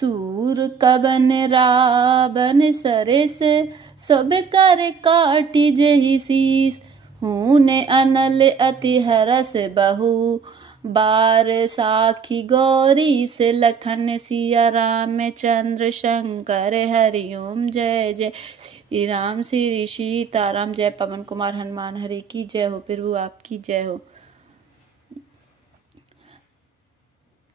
सूर कबन राबन सरे से सब कर काटी जही शीस। हूने अनल अति हरस बहु बार साखी गौरी से लखन सिया रामचंद्र शंकर हरिओम जय जय श्री राम श्री सीताराम। जय पवन कुमार हनुमान हरि की जय हो। प्रभु आपकी जय हो।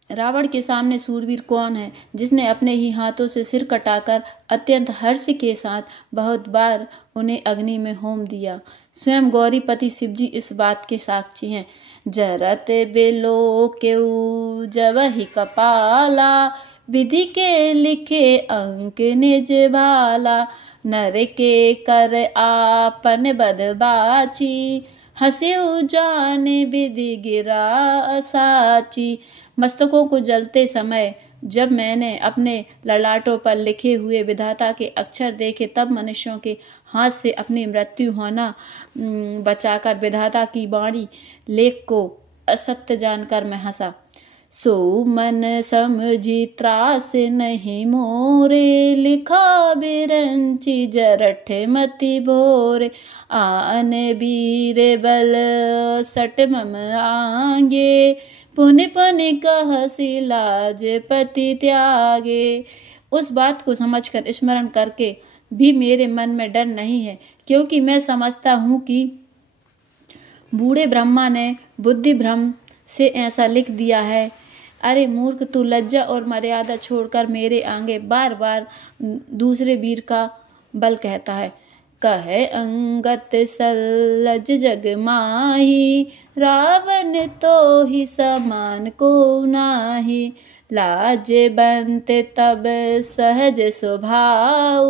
रावण के सामने सूरवीर कौन है जिसने अपने ही हाथों से सिर कटाकर अत्यंत हर्ष के साथ बहुत बार उन्हें अग्नि में होम दिया। स्वयं गौरीपति शिवजी इस बात के साक्षी हैं। जरत बेलो केऊ जवहि कपाला विधि के लिखे अंक निज भाला। नर के कर आपन बदबाची हंस्यु जान विधि गिरा साची। मस्तकों को जलते समय जब मैंने अपने ललाटों पर लिखे हुए विधाता के अक्षर देखे तब मनुष्यों के हाथ से अपनी मृत्यु होना बचाकर विधाता की वाणी लेख को असत्य जानकर मैं हंसा। सो मन समझी त्रास नहीं मोरे लिखा बिरंची जरठ मति भोरे। आन वीर बल सट मम आंगे पुनि पुनि कहसी लाज पति त्यागे। उस बात को समझकर स्मरण करके भी मेरे मन में डर नहीं है, क्योंकि मैं समझता हूँ कि बूढ़े ब्रह्मा ने बुद्धि भ्रम से ऐसा लिख दिया है। अरे मूर्ख, तू लज्जा और मर्यादा छोड़कर मेरे आगे बार बार दूसरे वीर का बल कहता है। कहे अंगत सल्लज जग माही रावण तो ही समान को नाही। लाज बंत तब सहज स्वभाव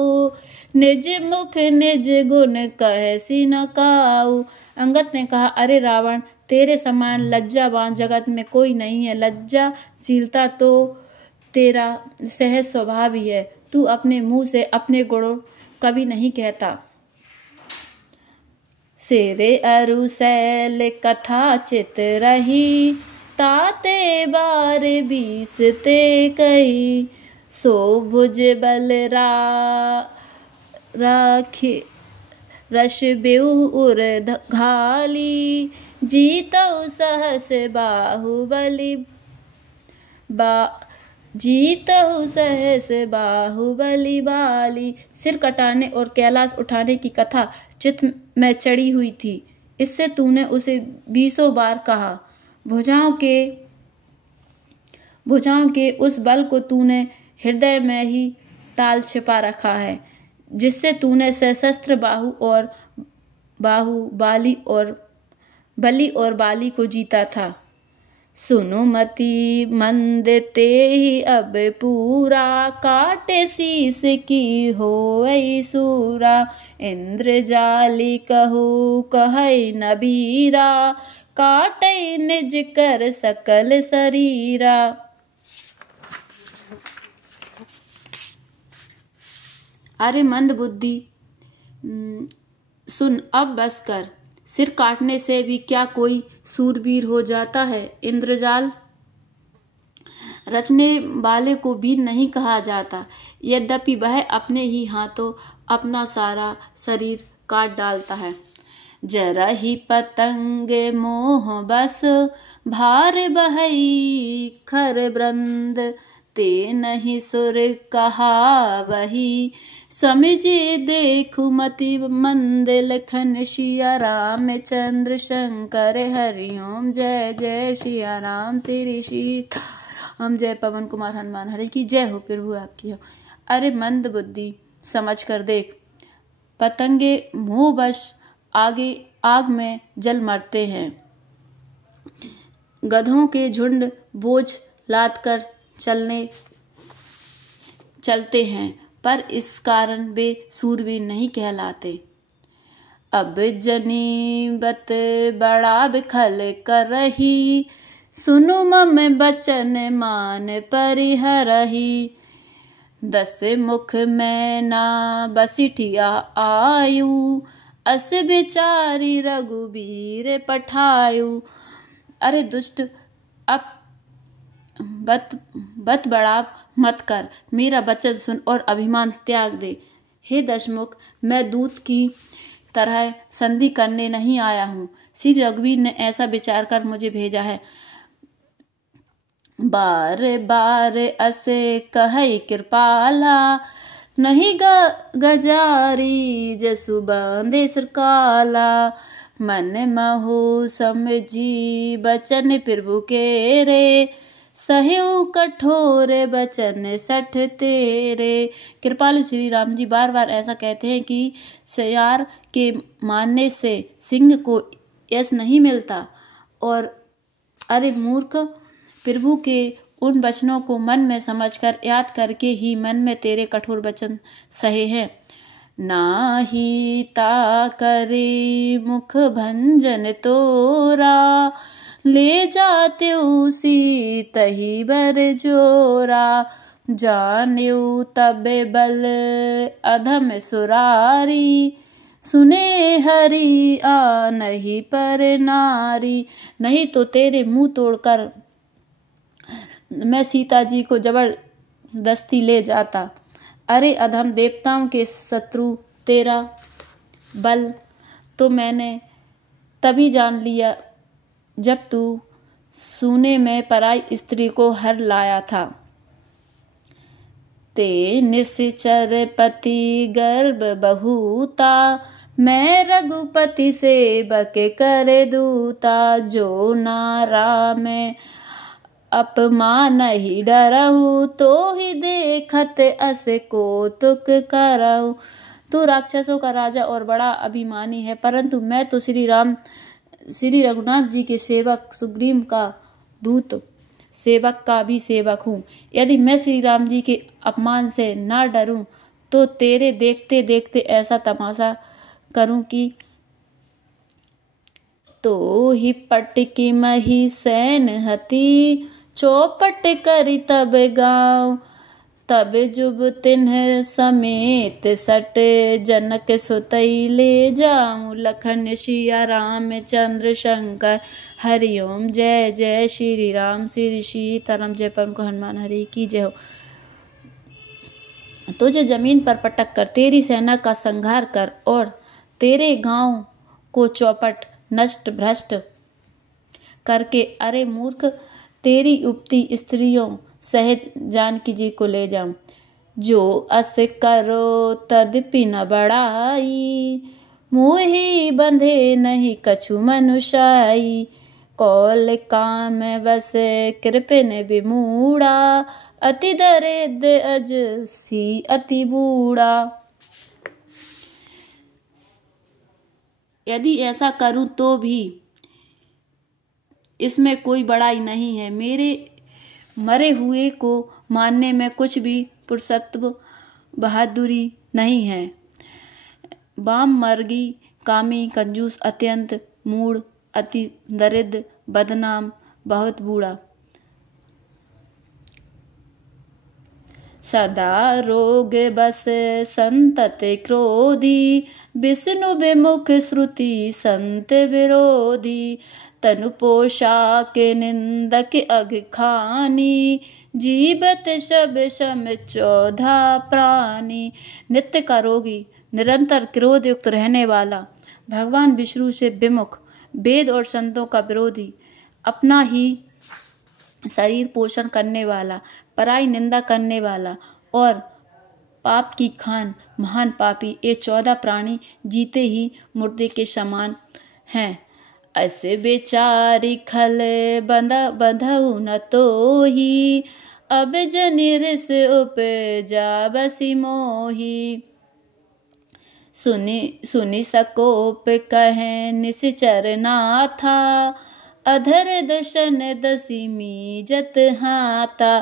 निज मुख निज गुण कहसी न काऊ। अंगत ने कहा, अरे रावण, तेरे समान लज्जावान जगत में कोई नहीं है। लज्जाशीलता तो तेरा सहज स्वभाव ही है। तू अपने मुंह से अपने गुणों कभी नहीं कहता। सेरे अरु शैल कथा चित रही ताते बार बीसते कही। सो भुज बल राखी रश बेउ उर घाली जीतौ सहस बाहुबली जीतहु सहस बाहुबली बाली। सिर कटाने और कैलाश उठाने की कथा चित्त में चढ़ी हुई थी, इससे तूने उसे 20 बार कहा। भुजाओं के उस बल को तूने हृदय में ही टाल छिपा रखा है, जिससे तूने सशस्त्र बली और बाली को जीता था। सुनो मति मंद ते ही अब पूरा काटे शीस की होई सूरा। इंद्र जाली कहू कहई नबीरा काटे निज कर सकल शरीरा। अरे मंद बुद्धि, सुन, अब बस कर। सिर काटने से भी क्या कोई सूरवीर हो जाता है? इंद्रजाल रचने वाले को वीर नहीं कहा जाता, यद्यपि वह अपने ही हाथों अपना सारा शरीर काट डालता है। जरा ही पतंग मोह बस भार बहई खर ब्रंद ते नहीं सुर कहा वही। समझे देखु मति मंद लखन सिया रामचंद्र शंकर हरिओम जय जय सिया राम श्री सीताराम। जय पवन कुमार हनुमान हरि की जय हो। प्रभु आपकी हो। अरे मंद बुद्धि, समझ कर देख, पतंगे मोहवश आग में जल मरते हैं। गधों के झुंड बोझ लाद कर चलते हैं, पर इस कारण वे सूरवीर नहीं कहलाते। अब जनीबत बड़ा बिखल कर रही सुनु मम बचन मान परिहरही। 10 मुख में ना बसिठिया आयु अस बिचारी रघुबीर पठायु। अरे दुष्ट, बत बड़ाप मत कर, मेरा वचन सुन और अभिमान त्याग दे। हे दशमुख, मैं दूत की तरह संधि करने नहीं आया हूँ। श्री रघुवीर ने ऐसा विचार कर मुझे भेजा है। बार बार असे कहई कृपाला, नहीं गजारी जसु बांधे सरकाला। मन महु समझी बचन प्रभु के रे, सहु कठोर बचन सठ तेरे। कृपालु श्री राम जी बार बार ऐसा कहते हैं कि सियार के मारने से सिंह को यश नहीं मिलता, और अरे मूर्ख, प्रभु के उन वचनों को मन में समझकर याद करके ही मन में तेरे कठोर वचन सहे हैं। नाही ता करे मुख भंजन तोरा, ले जाते उसी तही बर जोरा। जान्यू तबे बल अधम सुरारी, सुने हरि आ नहीं पर नारी। नहीं तो तेरे मुंह तोड़कर मैं सीता जी को जबरदस्ती ले जाता। अरे अधम, देवताओं के शत्रु, तेरा बल तो मैंने तभी जान लिया जब तू सूने में पराई स्त्री को हर लाया था। ते निश्चर पति गर्भ बहुता, मैं रघुपति सेवक कर दूता। जो नारा में अपमान ही डरहु, तो ही देखत अस कौतुक करहु। तू राक्षसों का राजा और बड़ा अभिमानी है, परंतु मैं तो श्री रघुनाथ जी के सेवक सुग्रीव का दूत, सेवक का भी सेवक हूँ। यदि मैं श्री राम जी के अपमान से ना डरूं, तो तेरे देखते देखते ऐसा तमाशा करूं कि तो ही पटकी मही सैन हती, चौपट करी तब गाँव। तब जुब तिन्ह समेत सट, जनक सुतई ले जाऊं। लखन सिया रामचंद्र शंकर, हरिओम जय जय श्री राम। श्री सीताराम जय परम को हनुमान हरि की जय हो। तुझे जमीन पर पटक कर तेरी सेना का संहार कर, और तेरे गांव को चौपट नष्ट भ्रष्ट करके, अरे मूर्ख, तेरी उपती स्त्रियों सहित जानकी जी को ले जाऊं। जो अस करो तदपि न बढ़ाई, मोहि बंधे नहीं कछु मनुषाई। कौल काम बस कृपिन विमूढ़ा, अति दरिद्र अज सी अति बूढ़ा। यदि ऐसा करूं तो भी इसमें कोई बड़ाई नहीं है। मेरे मरे हुए को मानने में कुछ भी पुरुषत्व बहादुरी नहीं है। बाम मर्गी, कामी, कंजूस, अत्यंत मूढ़, अति दरिद्र, बदनाम, बहुत बूढ़ा। सदा रोग बस संतत क्रोधी, विष्णु विमुख श्रुति संत विरोधी। तनु पोषाक निंदक अघ खानी, जीवत सब सम 14 प्राणी। नित्य का रोगी, निरंतर क्रोध युक्त रहने वाला, भगवान विष्णु से विमुख, वेद और संतों का विरोधी, अपना ही शरीर पोषण करने वाला, पराई निंदा करने वाला और पाप की खान महान पापी, ये 14 प्राणी जीते ही मुर्दे के समान हैं। ऐसे बेचारी खल बंधु न तो ही, अब जनिरिस उपजा बसी मोही। सुनी सकोप कहे निश्चर नाथा, अधर दशन दसिमी जत हाथा।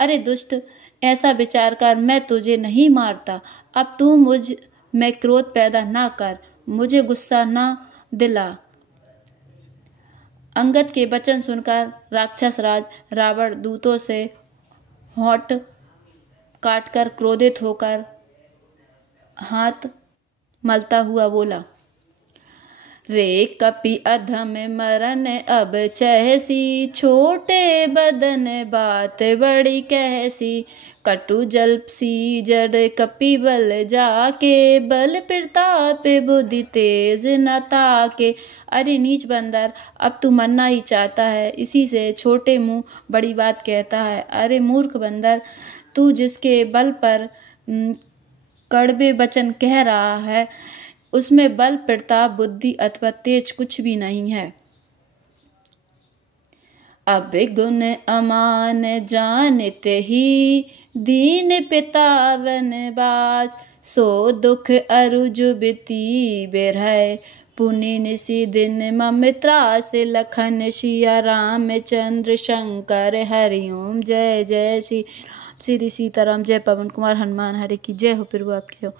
अरे दुष्ट, ऐसा विचार कर मैं तुझे नहीं मारता। अब तू मुझ में क्रोध पैदा ना कर, मुझे गुस्सा ना दिला। अंगद के वचन सुनकर राक्षस राज रावण दूतों से होंठ काटकर क्रोधित होकर हाथ मलता हुआ बोला, रे कपि अधम मरन अब चहसी, छोटे बदन बात बड़ी कहसी। कटु जल्प सी जड़ कपि बल जाके, बल प्रताप बुद्धि तेज न ताके। अरे नीच बंदर, अब तू मरना ही चाहता है, इसी से छोटे मुंह बड़ी बात कहता है। अरे मूर्ख बंदर, तू जिसके बल पर कड़वे वचन कह रहा है, उसमें बल प्रताप बुद्धि अथवा तेज कुछ भी नहीं है। अब गुण अमान जानत ही, दीन पिता वनवास। सो दुख अरुज बिति बिरह, पुनि निशि दिन मम त्रास। लखन सिया रामचंद्र शंकर हरिओम। जय जय श्री सीताराम। जय पवन कुमार हनुमान। हरे की जय हो। प्रभु आपकी हो।